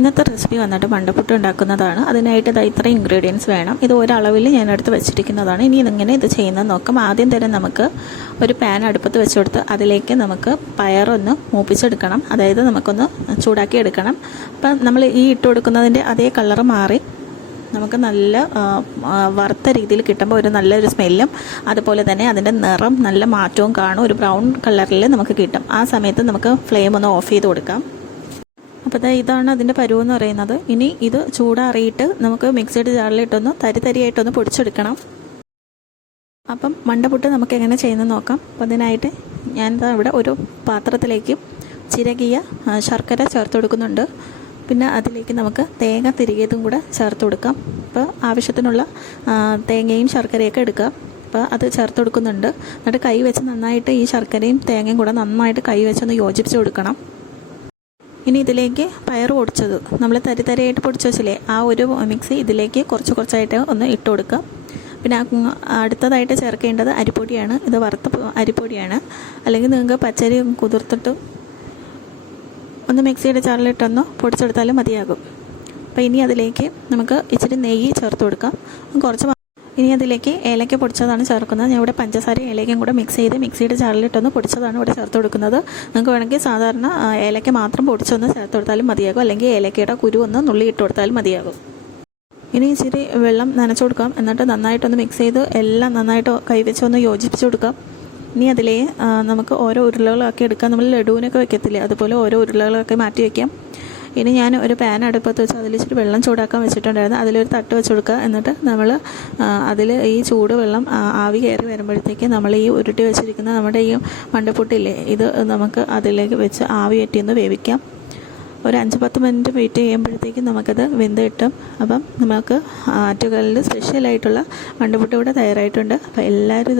ഇന്നത്തെ റെസിപ്പി വന്നിട്ട് മണ്ടപ്പുട്ട് ഉണ്ടാക്കുന്നതാണ്. അതിനായിട്ട് ഇത് ഇത്രയും ഇൻഗ്രീഡിയൻസ് വേണം. ഇത് ഒരളവിൽ ഞാൻ എടുത്ത് വെച്ചിരിക്കുന്നതാണ്. ഇനി ഇതെങ്ങനെ ഇത് ചെയ്യുന്നത് നോക്കാം. ആദ്യം തന്നെ നമുക്ക് ഒരു പാൻ അടുപ്പത്ത് വെച്ച് കൊടുത്ത് അതിലേക്ക് നമുക്ക് പയറൊന്ന് മൂപ്പിച്ചെടുക്കണം. അതായത് നമുക്കൊന്ന് ചൂടാക്കി എടുക്കണം. അപ്പം നമ്മൾ ഈ ഇട്ട് കൊടുക്കുന്നതിൻ്റെ അതേ കളറ് മാറി നമുക്ക് നല്ല വറുത്ത രീതിയിൽ കിട്ടുമ്പോൾ ഒരു നല്ലൊരു സ്മെല്ലും അതുപോലെ തന്നെ അതിൻ്റെ നിറം നല്ല മാറ്റവും കാണും. ഒരു ബ്രൗൺ കളറിൽ നമുക്ക് കിട്ടും. ആ സമയത്ത് നമുക്ക് ഫ്ലെയിം ഒന്ന് ഓഫ് ചെയ്ത് കൊടുക്കാം. അപ്പോൾ ഇതാണ് അതിൻ്റെ പരുവെന്ന് പറയുന്നത്. ഇനി ഇത് ചൂടാറിയിട്ട് നമുക്ക് മിക്സിയുടെ ജാറിലിട്ടൊന്ന് തരിയായിട്ടൊന്ന് പൊടിച്ചെടുക്കണം. അപ്പം മണ്ടപ്പുട്ട് നമുക്ക് എങ്ങനെ ചെയ്യുന്നത് നോക്കാം. അപ്പോൾ അതിനായിട്ട് ഞാൻ ഇവിടെ ഒരു പാത്രത്തിലേക്ക് ചിരകിയ ശർക്കര ചേർത്ത് കൊടുക്കുന്നുണ്ട്. പിന്നെ അതിലേക്ക് നമുക്ക് തേങ്ങ തിരികിയതും കൂടെ ചേർത്ത് കൊടുക്കാം. അപ്പോൾ ആവശ്യത്തിനുള്ള തേങ്ങയും ശർക്കരയൊക്കെ എടുക്കുക. അപ്പോൾ അത് ചേർത്ത് കൊടുക്കുന്നുണ്ട്. എന്നിട്ട് കൈ വെച്ച് നന്നായിട്ട് ഈ ശർക്കരയും തേങ്ങയും കൂടെ നന്നായിട്ട് കൈ വെച്ചൊന്ന് യോജിപ്പിച്ച് കൊടുക്കണം. ഇനി ഇതിലേക്ക് പയർ പൊടിച്ചത് നമ്മൾ തരിയായിട്ട് പൊടിച്ച് വെച്ചില്ലേ, ആ ഒരു മിക്സി ഇതിലേക്ക് കുറച്ചായിട്ട് ഒന്ന് ഇട്ട് കൊടുക്കുക. പിന്നെ അടുത്തതായിട്ട് ചേർക്കേണ്ടത് അരിപ്പൊടിയാണ്. ഇത് വറുത്ത അരിപ്പൊടിയാണ്. അല്ലെങ്കിൽ നിങ്ങൾക്ക് പച്ചരി കുതിർത്തിട്ട് ഒന്ന് മിക്സിയുടെ ജാറിലിട്ടൊന്ന് പൊടിച്ചെടുത്താലും മതിയാകും. അപ്പോൾ ഇനി അതിലേക്ക് നമുക്ക് ഇച്ചിരി നെയ്യ് ചേർത്ത് കൊടുക്കാം. ഇനി അതിലേക്ക് ഏലക്ക പൊടിച്ചതാണ് ചേർക്കുന്നത്. ഞാൻ ഇവിടെ പഞ്ചസാരയും ഏലക്കയും കൂടെ മിക്സ് ചെയ്ത് മിക്സിയുടെ ജാറിലിട്ടൊന്ന് പൊടിച്ചതാണ് ഇവിടെ ചേർത്ത് കൊടുക്കുന്നത്. നിങ്ങൾക്ക് വേണമെങ്കിൽ സാധാരണ ഏലക്ക മാത്രം പൊടിച്ചൊന്ന് ചേർത്ത് കൊടുത്താലും മതിയാകും. അല്ലെങ്കിൽ ഏലക്കയുടെ കുരു ഒന്ന് നുള്ളി ഇട്ട് കൊടുത്താലും മതിയാകും. ഇനി ഇച്ചിരി വെള്ളം നനച്ചു കൊടുക്കാം. എന്നിട്ട് നന്നായിട്ടൊന്ന് മിക്സ് ചെയ്ത് എല്ലാം നന്നായിട്ട് കൈവച്ച് ഒന്ന് യോജിപ്പിച്ച് കൊടുക്കാം. ഇനി അതിലേ നമുക്ക് ഓരോ ഉരുളകളാക്കി എടുക്കാം. നമ്മൾ ലഡുവിനൊക്കെ വെക്കത്തില്ലേ, അതുപോലെ ഓരോ ഉരുളകളൊക്കെ മാറ്റി വയ്ക്കാം. ഇനി ഞാൻ ഒരു പാൻ അടുപ്പത്ത് വെച്ച് അതിലിച്ചിരി വെള്ളം ചൂടാക്കാൻ വെച്ചിട്ടുണ്ടായിരുന്നു. അതിലൊരു തട്ട് വെച്ച് കൊടുക്കുക. എന്നിട്ട് നമ്മൾ അതിൽ ഈ ചൂട് വെള്ളം ആവി കയറി വരുമ്പോഴത്തേക്ക് നമ്മൾ ഈ ഉരുട്ടി വെച്ചിരിക്കുന്ന നമ്മുടെ ഈ മണ്ടപ്പുട്ടില്ലേ, ഇത് നമുക്ക് അതിലേക്ക് വെച്ച് ആവി കയറ്റിയൊന്ന് വേവിക്കാം. ഒരു 5-10 മിനിറ്റ് വെയിറ്റ് ചെയ്യുമ്പോഴത്തേക്കും നമുക്കത് വെന്ത് കിട്ടും. അപ്പം നമുക്ക് ആറ്റുകാലിൽ സ്പെഷ്യലായിട്ടുള്ള മണ്ടപ്പുട്ട് ഇവിടെ തയ്യാറായിട്ടുണ്ട്. അപ്പോൾ എല്ലാവരും